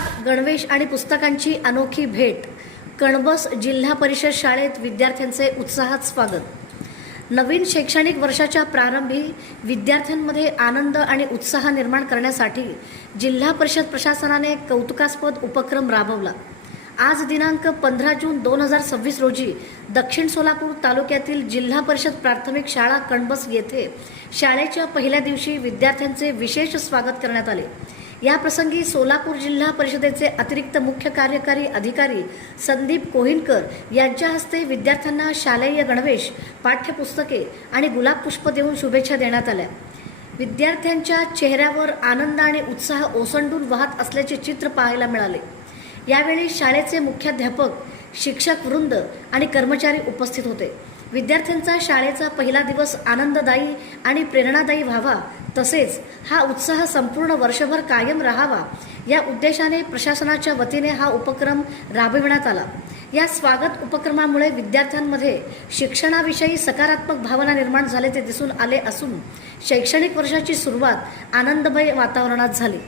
हातात गणवेश आणि पुस्तकांची अनोखी भेट. कणबस जिल्हा परिषद शाळेत विद्यार्थ्यांचे उत्साहात स्वागत. नवीन शैक्षणिक वर्षाच्या प्रारंभी विद्यार्थ्यांमध्ये आनंद आणि उत्साह निर्माण करण्यासाठी जिल्हा परिषद प्रशासनाने कौतुकास्पद उपक्रम राबवला. आज दिनांक 15 जून 2026 रोजी दक्षिण सोलापूर तालुक्यातील जिल्हा परिषद प्राथमिक शाळा कणबस येथे शाळेच्या पहिल्या दिवशी विद्यार्थ्यांचे विशेष स्वागत करण्यात आले. या प्रसंगी सोलापूर जिल्हा परिषदेचे अतिरिक्त मुख्य कार्यकारी अधिकारी संदीप कोहिनकर यांच्या हस्ते विद्यार्थ्यांना शालेय गणवेश, पाठ्यपुस्तके आणि गुलाब पुष्प देऊन शुभेच्छा देण्यात आल्या. विद्यार्थ्यांच्या चेहऱ्यावर आनंद आणि उत्साह ओसंडून वाहत असल्याचे चित्र पाहायला मिळाले. यावेळी शाळेचे मुख्याध्यापक, शिक्षक वृंद आणि कर्मचारी उपस्थित होते. विद्यार्थ्यांचा शाळेचा पहिला दिवस आनंददायी आणि प्रेरणादायी व्हावा, तसेच हा उत्साह संपूर्ण वर्षभर कायम राहावा या उद्देशाने प्रशासनाच्या वतीने हा उपक्रम राबविण्यात आला. या स्वागत उपक्रमामुळे विद्यार्थ्यांमध्ये शिक्षणाविषयी सकारात्मक भावना निर्माण झाल्याचे दिसून आले असून शैक्षणिक वर्षाची सुरुवात आनंदमय वातावरणात झाली.